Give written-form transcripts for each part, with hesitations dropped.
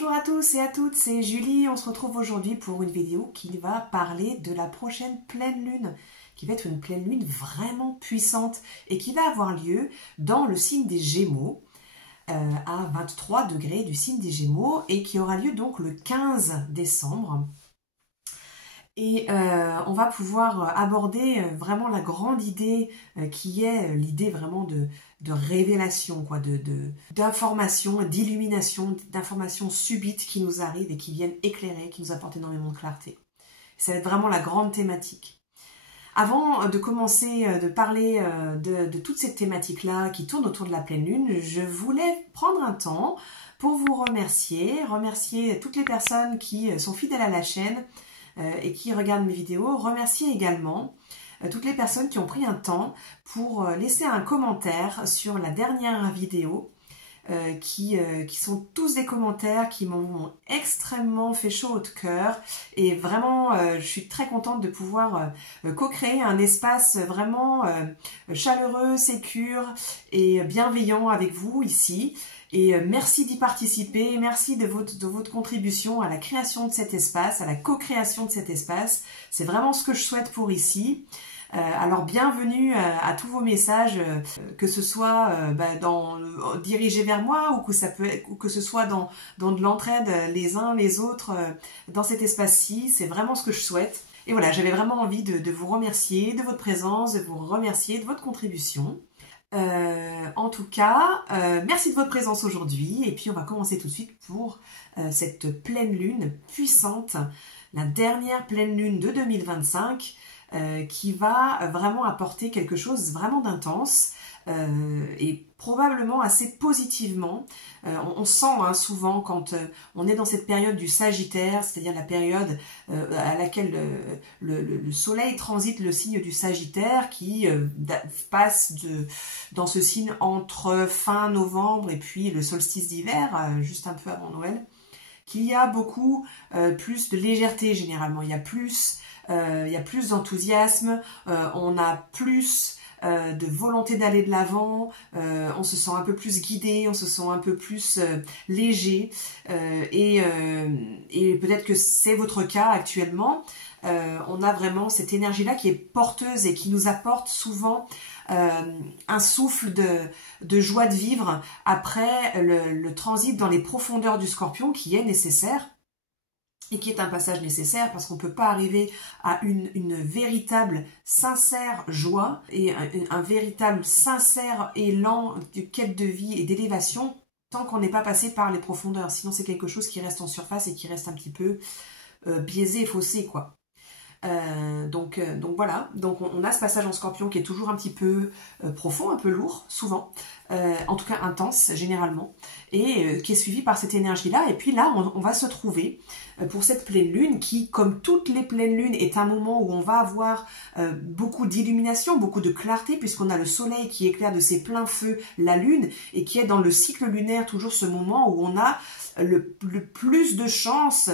Bonjour à tous et à toutes, c'est Julie. On se retrouve aujourd'hui pour une vidéo qui va parler de la prochaine pleine lune, qui va être une pleine lune vraiment puissante et qui va avoir lieu dans le signe des Gémeaux, à 23 degrés du signe des Gémeaux, et qui aura lieu donc le 15 décembre. Et on va pouvoir aborder vraiment la grande idée qui est l'idée vraiment de révélation, quoi, d'informations, d'illumination, d'informations subites qui nous arrivent et qui viennent éclairer, qui nous apportent énormément de clarté. Ça va être vraiment la grande thématique. Avant de commencer de parler de toute cette thématique-là qui tourne autour de la pleine lune, je voulais prendre un temps pour vous remercier toutes les personnes qui sont fidèles à la chaîne, et qui regardent mes vidéos. Remercier également toutes les personnes qui ont pris un temps pour laisser un commentaire sur la dernière vidéo, qui sont tous des commentaires qui m'ont extrêmement fait chaud au cœur, et vraiment je suis très contente de pouvoir co-créer un espace vraiment chaleureux, sécure et bienveillant avec vous ici. Et merci d'y participer, merci de votre contribution à la création de cet espace, à la co-création de cet espace. C'est vraiment ce que je souhaite pour ici. Alors bienvenue à tous vos messages, que ce soit dirigés vers moi ou que ce soit dans de l'entraide les uns les autres dans cet espace-ci. C'est vraiment ce que je souhaite. Et voilà, j'avais vraiment envie de vous remercier de votre présence, de vous remercier de votre contribution. En tout cas, merci de votre présence aujourd'hui, et puis on va commencer tout de suite pour cette pleine lune puissante, la dernière pleine lune de 2025, qui va vraiment apporter quelque chose vraiment d'intense, et probablement assez positivement. On sent souvent quand on est dans cette période du Sagittaire, c'est-à-dire la période à laquelle le soleil transite le signe du Sagittaire, qui passe dans ce signe entre fin novembre et puis le solstice d'hiver, juste un peu avant Noël, qu'il y a beaucoup plus de légèreté généralement. Il y a plus d'enthousiasme, on a plus de volonté d'aller de l'avant, on se sent un peu plus guidé, on se sent un peu plus léger, et peut-être que c'est votre cas actuellement. On a vraiment cette énergie-là qui est porteuse et qui nous apporte souvent un souffle de joie de vivre après le transit dans les profondeurs du Scorpion, qui est nécessaire. Et qui est un passage nécessaire, parce qu'on ne peut pas arriver à une véritable, sincère joie et un véritable, sincère élan de quête de vie et d'élévation tant qu'on n'est pas passé par les profondeurs. Sinon, c'est quelque chose qui reste en surface et qui reste un petit peu biaisé et faussé, quoi. Donc voilà, donc on a ce passage en Scorpion qui est toujours un petit peu profond, un peu lourd, souvent, en tout cas intense généralement, et qui est suivi par cette énergie-là. Et puis là, on va se trouver pour cette pleine lune qui, comme toutes les pleines lunes, est un moment où on va avoir beaucoup d'illumination, beaucoup de clarté, puisqu'on a le soleil qui éclaire de ses pleins feux la lune, et qui est dans le cycle lunaire toujours ce moment où on a le plus de chance,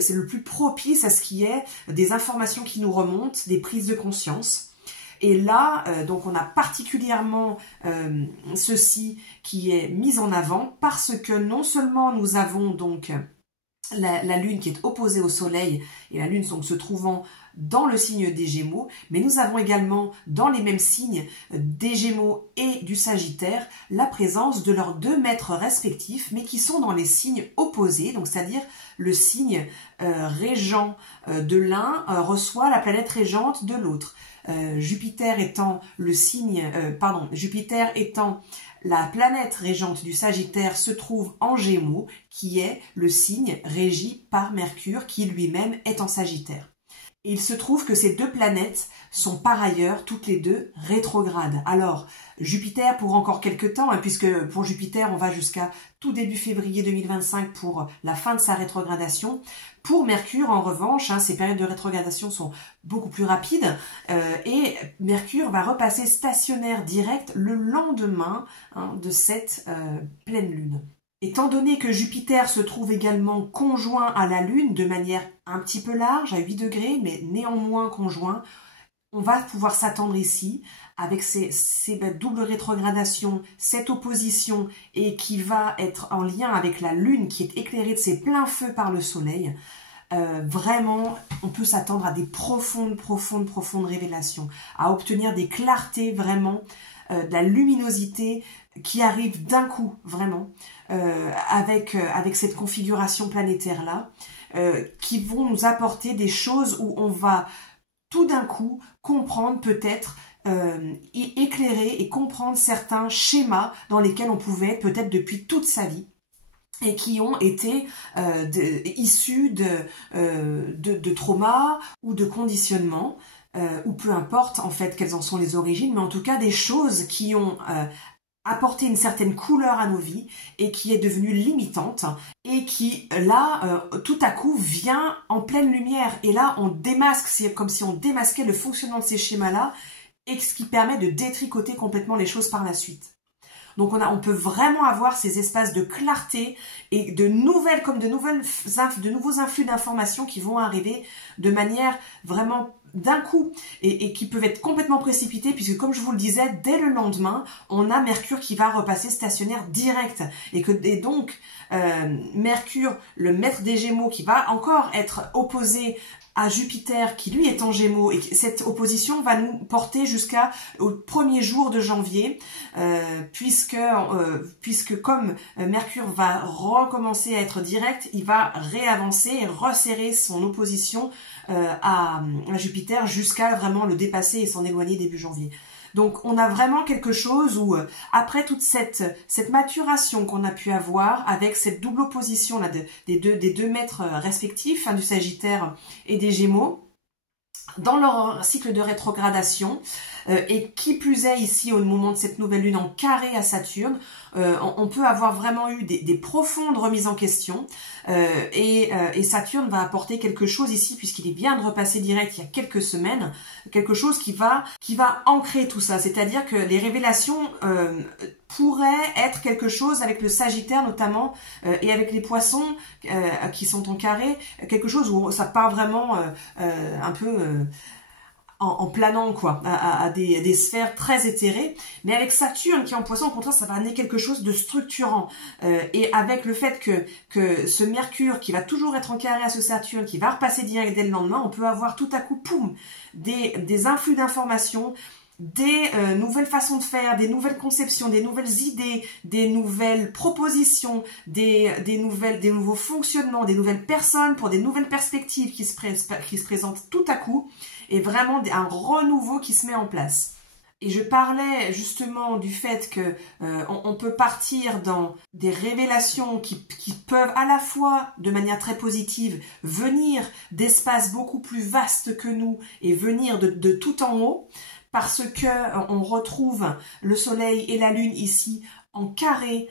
c'est le plus propice à ce qui est des informations qui nous remontent, des prises de conscience. Et là, donc on a particulièrement ceci qui est mis en avant, parce que non seulement nous avons donc la lune qui est opposée au soleil, et la lune donc se trouvant dans le signe des Gémeaux, mais nous avons également dans les mêmes signes des Gémeaux et du Sagittaire la présence de leurs deux maîtres respectifs, mais qui sont dans les signes opposés, donc c'est-à-dire le signe régent de l'un reçoit la planète régente de l'autre. Jupiter étant la planète régente du Sagittaire se trouve en Gémeaux, qui est le signe régi par Mercure, qui lui-même est en Sagittaire. Et il se trouve que ces deux planètes sont par ailleurs toutes les deux rétrogrades. Alors, Jupiter pour encore quelques temps, puisque pour Jupiter, on va jusqu'à tout début février 2025 pour la fin de sa rétrogradation. Pour Mercure, en revanche, ces périodes de rétrogradation sont beaucoup plus rapides, et Mercure va repasser stationnaire direct le lendemain de cette pleine lune. Étant donné que Jupiter se trouve également conjoint à la Lune de manière un petit peu large, à 8 degrés, mais néanmoins conjoint, on va pouvoir s'attendre ici, avec ces doubles rétrogradations, cette opposition, et qui va être en lien avec la Lune qui est éclairée de ses pleins feux par le Soleil, vraiment, on peut s'attendre à des profondes révélations, à obtenir des clartés vraiment, de la luminosité qui arrive d'un coup, vraiment, avec cette configuration planétaire-là, qui vont nous apporter des choses où on va tout d'un coup comprendre peut-être, éclairer et comprendre certains schémas dans lesquels on pouvait être peut-être depuis toute sa vie et qui ont été issus de traumas ou de conditionnements, ou peu importe en fait quelles en sont les origines, mais en tout cas des choses qui ont apporté une certaine couleur à nos vies et qui est devenue limitante et qui là tout à coup vient en pleine lumière, et là on démasque, c'est comme si on démasquait le fonctionnement de ces schémas là, et ce qui permet de détricoter complètement les choses par la suite. Donc on peut vraiment avoir ces espaces de clarté et de nouveaux influx d'informations qui vont arriver de manière vraiment d'un coup, et qui peuvent être complètement précipités, puisque comme je vous le disais, dès le lendemain, on a Mercure qui va repasser stationnaire direct, et donc Mercure, le maître des Gémeaux, qui va encore être opposé à Jupiter qui lui est en Gémeaux, et cette opposition va nous porter jusqu'au 1er jour de janvier, puisque comme Mercure va recommencer à être direct, il va réavancer et resserrer son opposition à Jupiter jusqu'à vraiment le dépasser et s'en éloigner début janvier. Donc on a vraiment quelque chose où, après toute cette maturation qu'on a pu avoir avec cette double opposition là, des deux maîtres respectifs, du Sagittaire et des Gémeaux, dans leur cycle de rétrogradation, et qui plus est ici au moment de cette nouvelle lune en carré à Saturne, on peut avoir vraiment eu des profondes remises en question, et Saturne va apporter quelque chose ici, puisqu'il est bien de repasser direct il y a quelques semaines, quelque chose qui va ancrer tout ça, c'est-à-dire que les révélations pourraient être quelque chose avec le Sagittaire notamment, et avec les Poissons qui sont en carré, quelque chose où ça part vraiment un peu en planant quoi, à des sphères très éthérées, mais avec Saturne qui est en Poisson, au contraire, ça va amener quelque chose de structurant, et avec le fait que ce Mercure qui va toujours être en carré à ce Saturne, qui va repasser direct dès le lendemain, on peut avoir tout à coup, poum, des influx d'informations, des nouvelles façons de faire, des nouvelles conceptions, des nouvelles idées, des nouvelles propositions, des nouveaux fonctionnements, des nouvelles personnes pour des nouvelles perspectives qui se présentent tout à coup, et vraiment un renouveau qui se met en place. Et je parlais justement du fait que on peut partir dans des révélations qui peuvent à la fois, de manière très positive, venir d'espaces beaucoup plus vastes que nous et venir de tout en haut, parce que on retrouve le Soleil et la Lune ici en carré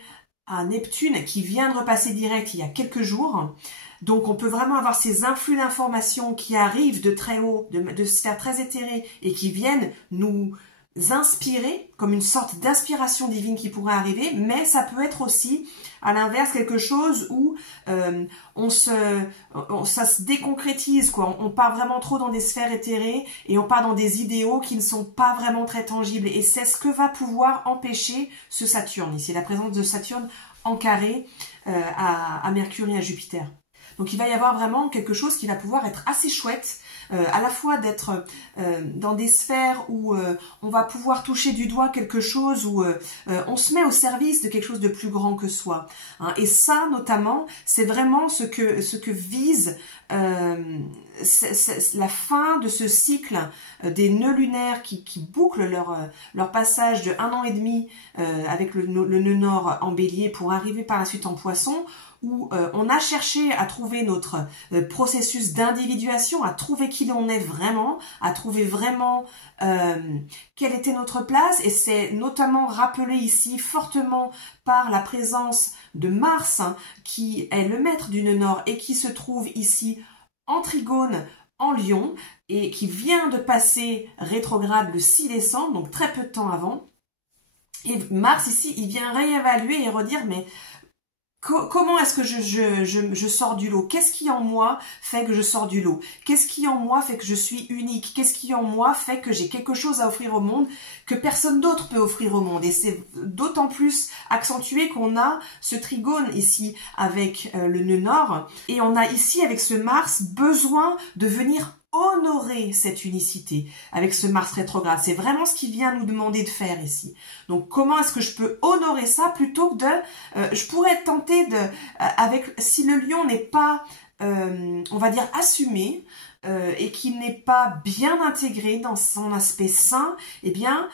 à Neptune qui vient de repasser direct il y a quelques jours. Donc on peut vraiment avoir ces influx d'informations qui arrivent de très haut, de sphères très éthérées, et qui viennent nous inspirer, comme une sorte d'inspiration divine qui pourrait arriver, mais ça peut être aussi, à l'inverse, quelque chose où ça se déconcrétise, quoi. On part vraiment trop dans des sphères éthérées, et on part dans des idéaux qui ne sont pas vraiment très tangibles, et c'est ce que va pouvoir empêcher ce Saturne, ici, la présence de Saturne en carré à Mercure et à Jupiter. Donc il va y avoir vraiment quelque chose qui va pouvoir être assez chouette, à la fois d'être dans des sphères où on va pouvoir toucher du doigt quelque chose, où on se met au service de quelque chose de plus grand que soi. Hein. Et ça, notamment, c'est vraiment ce que vise la fin de ce cycle des nœuds lunaires qui bouclent leur passage de 1 an et demi avec le nœud nord en bélier pour arriver par la suite en poisson, où on a cherché à trouver notre processus d'individuation, à trouver qui l'on est vraiment, à trouver vraiment quelle était notre place, et c'est notamment rappelé ici fortement par la présence de Mars, hein, qui est le maître du nœud nord et qui se trouve ici en trigone en Lion, et qui vient de passer rétrograde le 6 décembre, donc très peu de temps avant. Et Mars ici, il vient réévaluer et redire, mais Comment est-ce que je sors du lot? Qu'est-ce qui en moi fait que je sors du lot? Qu'est-ce qui en moi fait que je suis unique? Qu'est-ce qui en moi fait que j'ai quelque chose à offrir au monde que personne d'autre peut offrir au monde? Et c'est d'autant plus accentué qu'on a ce trigone ici avec le nœud nord. Et on a ici avec ce Mars besoin de venir honorer cette unicité avec ce Mars rétrograde. C'est vraiment ce qu'il vient nous demander de faire ici. Donc comment est-ce que je peux honorer ça plutôt que de... je pourrais être tentée de... si le lion n'est pas, on va dire, assumé, et qu'il n'est pas bien intégré dans son aspect sain, eh bien...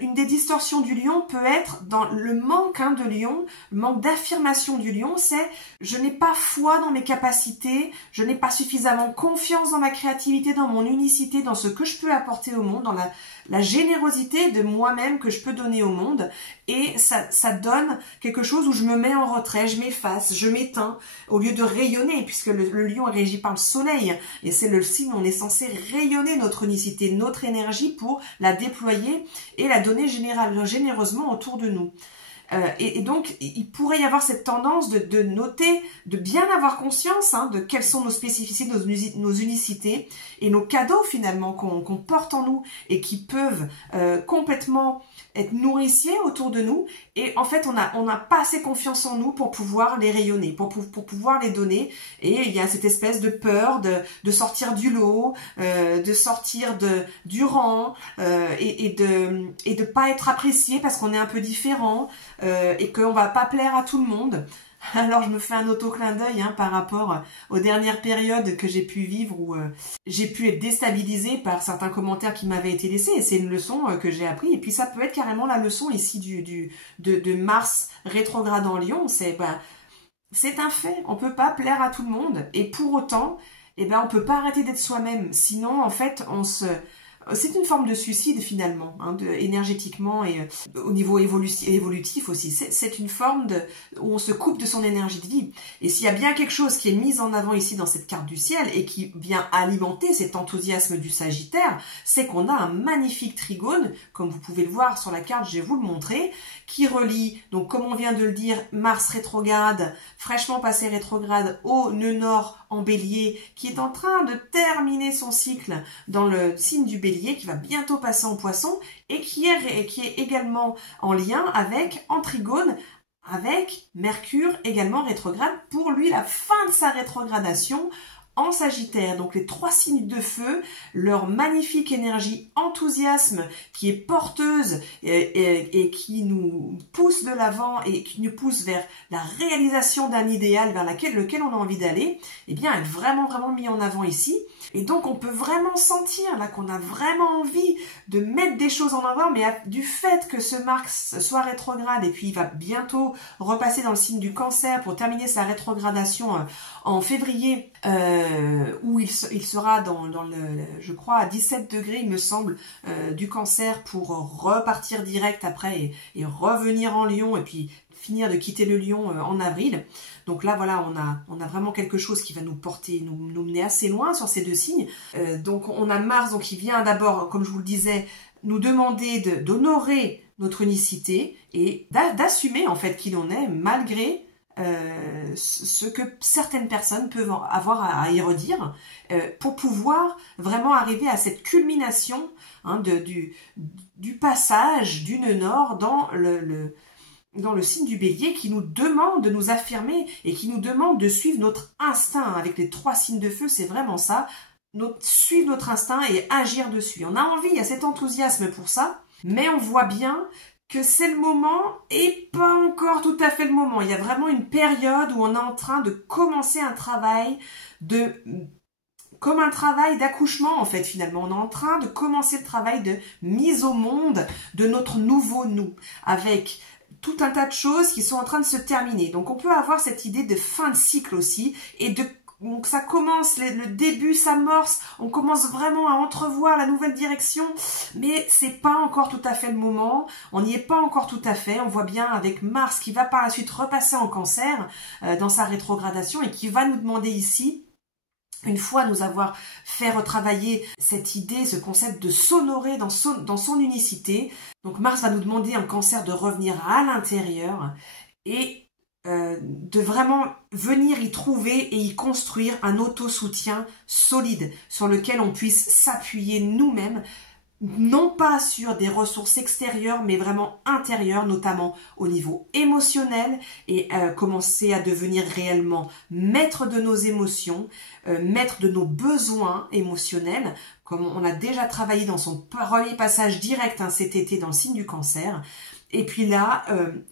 une des distorsions du lion peut être dans le manque de lion, le manque d'affirmation du lion, c'est je n'ai pas foi dans mes capacités, je n'ai pas suffisamment confiance dans ma créativité, dans mon unicité, dans ce que je peux apporter au monde, dans la générosité de moi-même que je peux donner au monde, et ça donne quelque chose où je me mets en retrait, je m'efface, je m'éteins, au lieu de rayonner, puisque le lion est régi par le soleil, et c'est le signe où on est censé rayonner notre unicité, notre énergie pour la déployer et la donner généreusement autour de nous. Et donc, il pourrait y avoir cette tendance de noter, de bien avoir conscience de quelles sont nos spécificités, nos unicités et nos cadeaux finalement qu'on porte en nous et qui peuvent complètement être nourriciers autour de nous. Et en fait, on n'a pas assez confiance en nous pour pouvoir les rayonner, pour pouvoir les donner. Et il y a cette espèce de peur de sortir du lot, de sortir du rang et de pas être apprécié parce qu'on est un peu différent. Et qu'on va pas plaire à tout le monde. Alors je me fais un auto-clin d'œil par rapport aux dernières périodes que j'ai pu vivre où j'ai pu être déstabilisée par certains commentaires qui m'avaient été laissés, et c'est une leçon que j'ai appris. Et puis ça peut être carrément la leçon ici de Mars rétrograde en Lion, c'est un fait, on peut pas plaire à tout le monde, et pour autant, on peut pas arrêter d'être soi-même, sinon en fait c'est une forme de suicide finalement, énergétiquement et au niveau évolutif aussi. C'est une forme où on se coupe de son énergie de vie. Et s'il y a bien quelque chose qui est mis en avant ici dans cette carte du ciel et qui vient alimenter cet enthousiasme du Sagittaire, c'est qu'on a un magnifique trigone, comme vous pouvez le voir sur la carte, je vais vous le montrer, qui relie, donc comme on vient de le dire, Mars rétrograde, fraîchement passé rétrograde au nœud nord en Bélier, qui est en train de terminer son cycle dans le signe du Bélier, qui va bientôt passer en Poisson, et qui est également en lien avec, en trigone, avec Mercure également rétrograde, pour lui la fin de sa rétrogradation en Sagittaire. Donc les trois signes de feu, leur magnifique énergie enthousiasme qui est porteuse et qui nous pousse de l'avant et qui nous pousse vers la réalisation d'un idéal vers lequel on a envie d'aller, est vraiment mis en avant ici. Et donc on peut vraiment sentir là qu'on a vraiment envie de mettre des choses en avant, mais du fait que ce Mars soit rétrograde et puis il va bientôt repasser dans le signe du Cancer pour terminer sa rétrogradation en février, où il sera dans je crois à 17 degrés il me semble du Cancer, pour repartir direct après et revenir en Lion et puis finir de quitter le Lion en avril. Donc là, voilà, on a vraiment quelque chose qui va nous porter, nous mener assez loin sur ces deux signes. Donc on a Mars qui vient d'abord, comme je vous le disais, nous demander d'honorer notre unicité et d'assumer en fait qui l'on est, malgré ce que certaines personnes peuvent avoir à y redire, pour pouvoir vraiment arriver à cette culmination du passage du nœud nord dans le signe du Bélier, qui nous demande de nous affirmer et qui nous demande de suivre notre instinct. Avec les trois signes de feu, c'est vraiment ça, suivre notre instinct et agir dessus. On a envie, il y a cet enthousiasme pour ça, mais on voit bien que c'est le moment et pas encore tout à fait le moment. Il y a vraiment une période où on est en train de commencer un travail comme un travail d'accouchement en fait finalement. On est en train de commencer le travail de mise au monde de notre nouveau nous, avec tout un tas de choses qui sont en train de se terminer. Donc on peut avoir cette idée de fin de cycle aussi, et donc ça commence, le début s'amorce, on commence vraiment à entrevoir la nouvelle direction, mais c'est pas encore tout à fait le moment, on n'y est pas encore tout à fait. On voit bien avec Mars qui va par la suite repasser en Cancer dans sa rétrogradation, et qui va nous demander ici, une fois nous avoir fait retravailler cette idée, ce concept de s'honorer dans son unicité. Donc Mars va nous demander en Cancer de revenir à l'intérieur et de vraiment venir y trouver et y construire un autosoutien solide sur lequel on puisse s'appuyer nous-mêmes, non pas sur des ressources extérieures, mais vraiment intérieures, notamment au niveau émotionnel, et commencer à devenir réellement maître de nos émotions, maître de nos besoins émotionnels, comme on a déjà travaillé dans son premier passage direct cet été dans le signe du Cancer. Et puis là,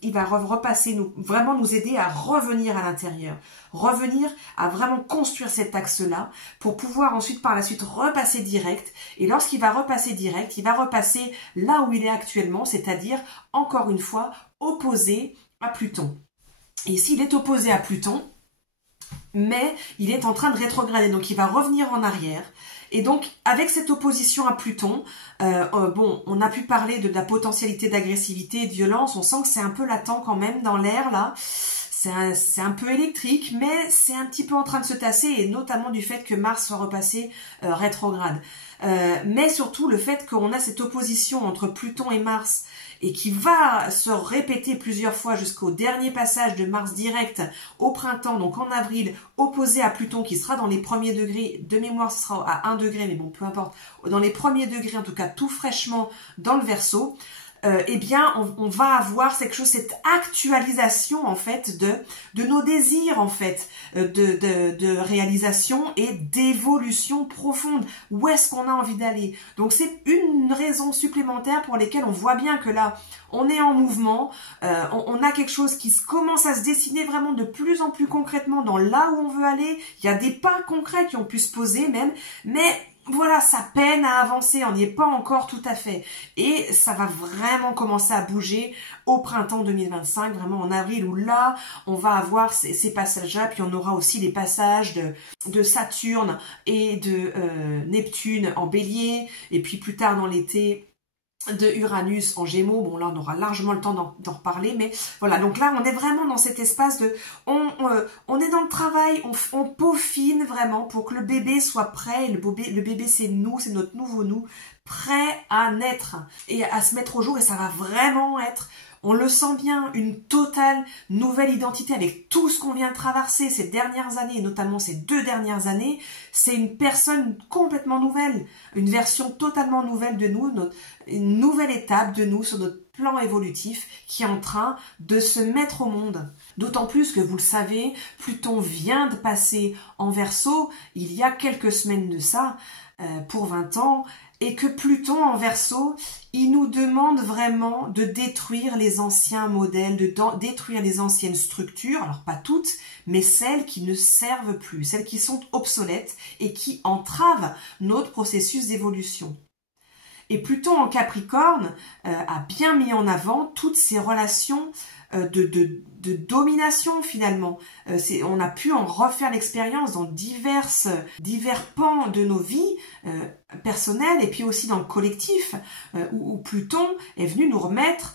il va repasser, vraiment nous aider à revenir à l'intérieur, revenir à vraiment construire cet axe-là pour pouvoir ensuite par la suite repasser direct. Et lorsqu'il va repasser direct, il va repasser là où il est actuellement, c'est-à-dire, encore une fois, opposé à Pluton. Et s'il est opposé à Pluton, mais il est en train de rétrograder, donc il va revenir en arrière. Et donc, avec cette opposition à Pluton, bon, on a pu parler de la potentialité d'agressivité et de violence. On sent que c'est un peu latent quand même dans l'air, là. C'est un peu électrique, mais c'est un petit peu en train de se tasser, et notamment du fait que Mars soit repassé rétrograde. Mais surtout, le fait qu'on a cette opposition entre Pluton et Mars, et qui va se répéter plusieurs fois jusqu'au dernier passage de Mars direct au printemps, donc en avril, opposé à Pluton qui sera dans les premiers degrés, de mémoire ce sera à 1 degré, mais bon, peu importe, dans les premiers degrés, en tout cas tout fraîchement dans le Verseau, eh bien, on va avoir cette actualisation en fait de nos désirs en fait, de réalisation et d'évolution profonde. Où est-ce qu'on a envie d'aller? Donc c'est une raison supplémentaire pour lesquelles on voit bien que là, on est en mouvement, on a quelque chose qui commence à se dessiner vraiment de plus en plus concrètement dans là où on veut aller. Il y a des pas concrets qui ont pu se poser même, mais voilà, ça peine à avancer, on n'y est pas encore tout à fait. Et ça va vraiment commencer à bouger au printemps 2025, vraiment en avril, où là, on va avoir ces passages-là, puis on aura aussi les passages de Saturne et de Neptune en Bélier, et puis plus tard dans l'été, de Uranus en Gémeaux. Bon, là on aura largement le temps d'en reparler, mais voilà, donc là on est vraiment dans cet espace de on est dans le travail, on peaufine vraiment pour que le bébé soit prêt. Le bébé c'est nous, c'est notre nouveau nous, prêt à naître et à se mettre au jour, et ça va vraiment être, on le sent bien, une totale nouvelle identité avec tout ce qu'on vient de traverser ces dernières années, et notamment ces 2 dernières années. C'est une personne complètement nouvelle, une version totalement nouvelle de nous, une nouvelle étape de nous sur notre plan évolutif qui est en train de se mettre au monde. D'autant plus que, vous le savez, Pluton vient de passer en Verseau il y a quelques semaines de ça, pour 20 ans, et que Pluton en Verseau, il nous demande vraiment de détruire les anciens modèles, de détruire les anciennes structures, alors pas toutes, mais celles qui ne servent plus, celles qui sont obsolètes et qui entravent notre processus d'évolution. Et Pluton en Capricorne a bien mis en avant toutes ces relations de domination finalement. On a pu en refaire l'expérience dans divers pans de nos vies personnelles, et puis aussi dans le collectif, où Pluton est venu nous remettre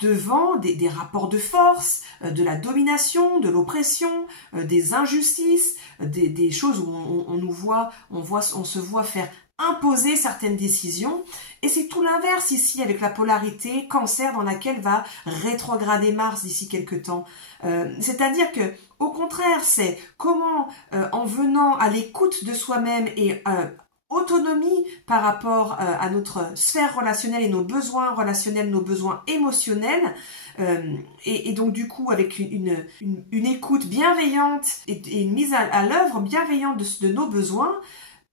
devant des rapports de force, de la domination, de l'oppression, des injustices, des choses où on se voit faire imposer certaines décisions. Et c'est tout l'inverse ici avec la polarité Cancer dans laquelle va rétrograder Mars d'ici quelques temps. C'est-à-dire que, au contraire, c'est comment, en venant à l'écoute de soi-même et autonomie par rapport à notre sphère relationnelle et nos besoins relationnels, nos besoins émotionnels, et donc du coup avec une écoute bienveillante et une mise à l'œuvre bienveillante de nos besoins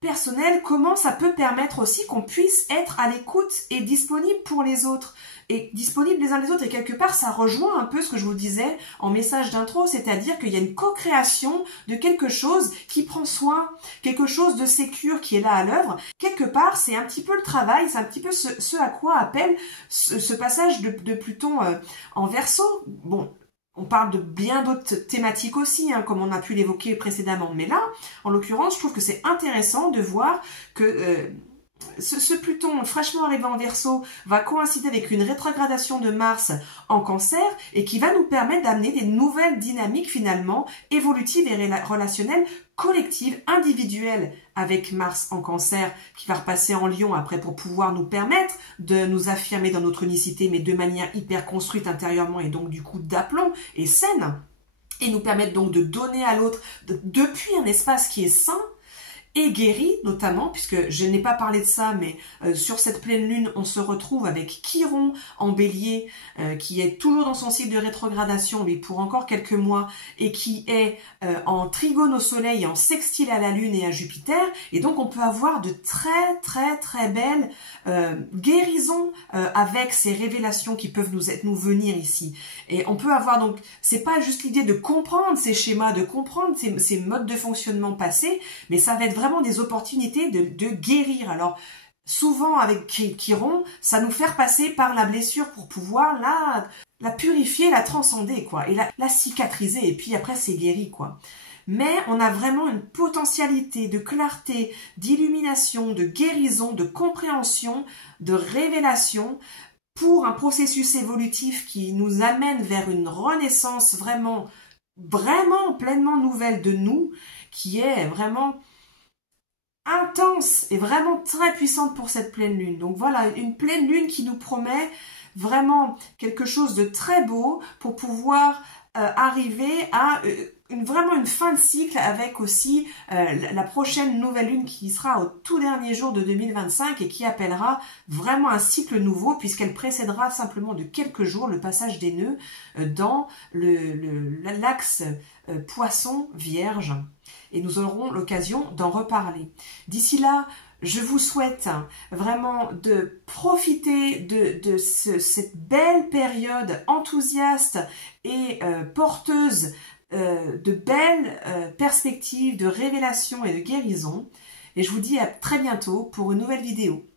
personnel, comment ça peut permettre aussi qu'on puisse être à l'écoute et disponible pour les autres, et disponible les uns les autres, et quelque part ça rejoint un peu ce que je vous disais en message d'intro, c'est-à-dire qu'il y a une co-création de quelque chose qui prend soin, quelque chose de sécure qui est là à l'œuvre. Quelque part c'est un petit peu le travail, c'est un petit peu ce à quoi appelle ce passage de Pluton en Verseau. Bon, on parle de bien d'autres thématiques aussi, comme on a pu l'évoquer précédemment. Mais là, en l'occurrence, je trouve que c'est intéressant de voir que ce Pluton fraîchement arrivé en Verseau va coïncider avec une rétrogradation de Mars en Cancer, et qui va nous permettre d'amener des nouvelles dynamiques finalement évolutives et relationnelles, collectives, individuelles, avec Mars en Cancer qui va repasser en Lion après pour pouvoir nous permettre de nous affirmer dans notre unicité, mais de manière hyper construite intérieurement, et donc du coup d'aplomb et saine. et nous permettent donc de donner à l'autre depuis un espace qui est sain et guéri, notamment, puisque je n'ai pas parlé de ça, mais sur cette pleine lune, on se retrouve avec Chiron en bélier, qui est toujours dans son cycle de rétrogradation, mais pour encore quelques mois, et qui est en trigone au soleil, en sextile à la lune et à Jupiter, et donc on peut avoir de très belles guérisons avec ces révélations qui peuvent nous venir ici. Et on peut avoir donc, c'est pas juste l'idée de comprendre ces schémas, de comprendre ces modes de fonctionnement passés, mais ça va être vraiment des opportunités de guérir. Alors, souvent avec Chiron, ça nous fait passer par la blessure pour pouvoir la purifier, la transcender, quoi, et la cicatriser, et puis après c'est guéri, quoi. Mais on a vraiment une potentialité de clarté, d'illumination, de guérison, de compréhension, de révélation pour un processus évolutif qui nous amène vers une renaissance vraiment pleinement nouvelle de nous, qui est vraiment intense et vraiment très puissante pour cette pleine lune. Donc voilà, une pleine lune qui nous promet vraiment quelque chose de très beau pour pouvoir arriver à vraiment une fin de cycle, avec aussi la prochaine nouvelle lune qui sera au tout dernier jour de 2025 et qui appellera vraiment un cycle nouveau, puisqu'elle précédera simplement de quelques jours le passage des nœuds dans l'axe Poisson-Vierge. Et nous aurons l'occasion d'en reparler. D'ici là, je vous souhaite vraiment de profiter de cette belle période enthousiaste et porteuse de belles perspectives de révélation et de guérison. Et je vous dis à très bientôt pour une nouvelle vidéo.